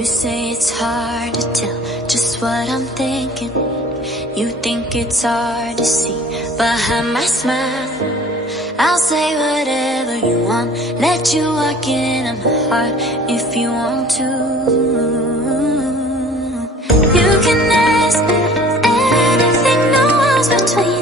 You say it's hard to tell just what I'm thinking. You think it's hard to see behind my smile. I'll say whatever you want, let you walk into my heart if you want to. You can ask me anything, no walls between